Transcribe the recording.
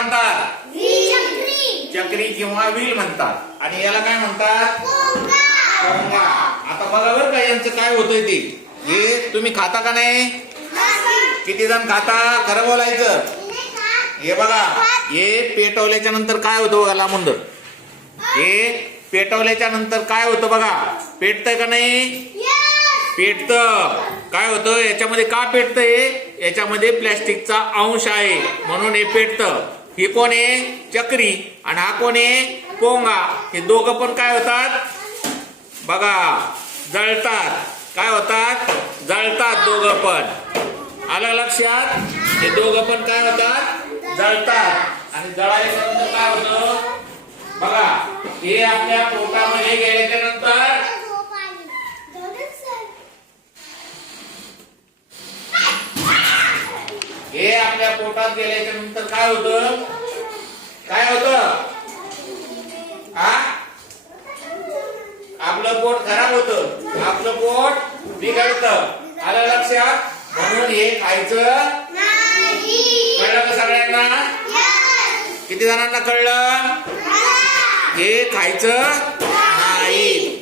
म्हणतात? चक्री किंवा व्हील म्हणतात. आणि याला काय म्हणतात? पोंगा. आता बघा बरं का यांचं काय होतंय ते. हे तुम्ही खाता का नाही? किती जण खाता? खरं बोलायचं. हे बघा, हे पेटवल्याच्या नंतर काय होतं बघा लांबून. हे पेटवल्याच्या नंतर काय होतं बघा. पेटतंय का नाही? पेटतं. काय होतं याच्यामध्ये? का पेटतंय? याच्यामध्ये प्लॅस्टिकचा अंश आहे म्हणून हे पेटतं. हे कोण आहे? चक्री. आणि हा कोण आहे? पोंगा. हे दोघं पण काय होतात बघा? जळतात. काय होतात? जळतात दोघं पण. आलं लक्षात? हे दोघं पण काय होतात? जळतात. आणि जळाल्यानंतर काय होतं बघा, हे आपल्या पोटामध्ये गेल्याच्या नंतर हे आपल्या पोटात गेल्याच्या नंतर काय होतं? काय होतं? आपलं पोट खराब होतं. आपलं पोट बिघडतं. आलं लक्षात? म्हणून हे खायचं कळलं का सगळ्यांना? किती जणांना कळलं? हे खायचं नाही.